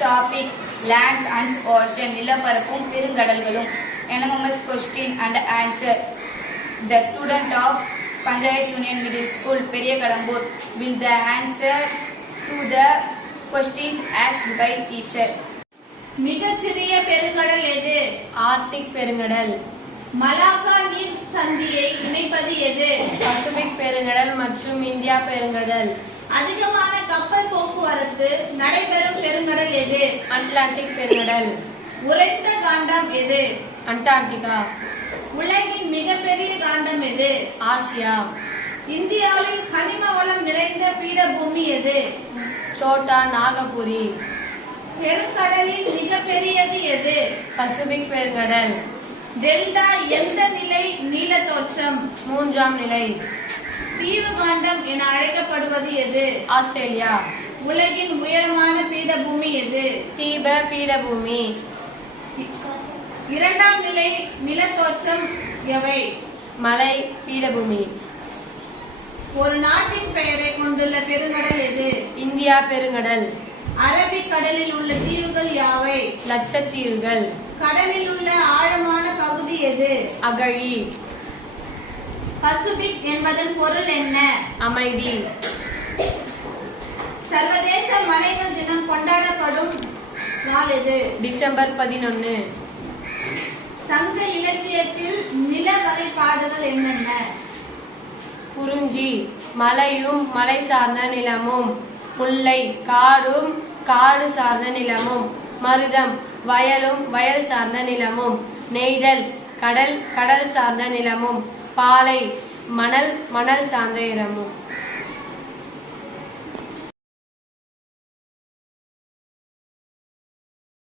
Topic: Lands and Ocean. நிலப்பரப்பும் பெருங்கடல்களும். Anonymous question and answer. The student of Panchayat Union Middle School, Periyakadambur, will the answer to the questions asked by teacher. மிகச்சிறிய பெருங்கடல் எது? Arctic பெருங்கடல். Malacca நீர் சந்தியை இணைப்பது எது? Pacific பெருங்கடல் மற்றும் India பெருங்கடல். அதிகமான கப்பல் போக்குவரத்து நடைபெறும் பெருங்கடல் எது? அட்லாண்டிக் பெருங்கடல். உறைந்த காண்டம் எது? அண்டார்டிகா. உலகின் மிகப்பெரிய காண்டம் எது? ஆசியா. இந்தியாவில் கனிம வளம் நிறைந்த பீடபூமி எது? சோட்டா நாகபுரி. பெருங்கடலில் மிகப்பெரியது எது? பசிபிக் பெருங்கடல். டெல்டா எந்த நிலை நீல தோற்றம்? மூன்றாம் நிலை. தீவு காண்டம் என அழைக்கப்படுவது எது? ஆஸ்திரேலியா. உலகின் உயரமான பீடபூமி எது? தீப பீடபூமி. இரண்டாம் நிலை நிலத்தோற்றம் எவை? மலை பீடபூமி. ஒரு நாட்டின் பெயரை கொண்டுள்ள பெருங்கடல் எது? இந்தியா பெருங்கடல். அரபிக் கடலில் உள்ள தீவுகள் யாவை? லட்சத்தீவுகள். கடலில் உள்ள ஆழமான பகுதி எது? அகழி. பசிபிக் என்பதன் பொருள் என்ன? அமைதி. சர்வதேச மலைகள் தினம் கொண்டாடப்படும் நாள் எது? டிசம்பர் 11. சங்க இலக்கியத்தில் நில வகைப்பாடுகள் என்னென்ன? குறிஞ்சி மலையும் மலை சார்ந்த நிலமும். முல்லை காடும் காடு சார்ந்த நிலமும். மருதம் வயலும் வயல் சார்ந்த நிலமும். நெய்தல் கடல் கடல் சார்ந்த நிலமும். பாலை மணல் மணல் சார்ந்த இடமும்.